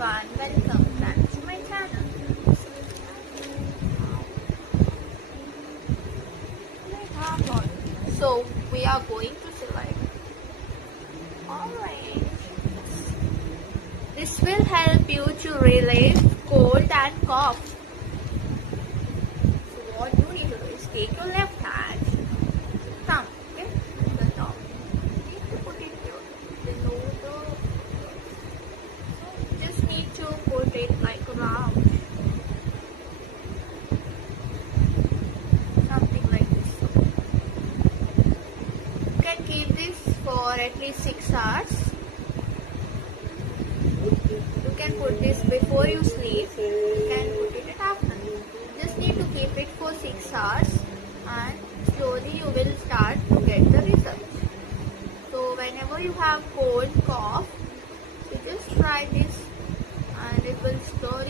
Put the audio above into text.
everyone, welcome back to my channel. So we are going to select orange. This will help you to relieve cold and cough. So what you need to do is take your left hand, thumb, okay, the top. You need to put it here below the. So just need to put it like around. Something like this. You can keep this for at least 6 hours. You can put this before you sleep. You can put it at afternoon. Just need to keep it for 6 hours and slowly you will start to get the results. So whenever you have cold, cough, you just try this and it will slowly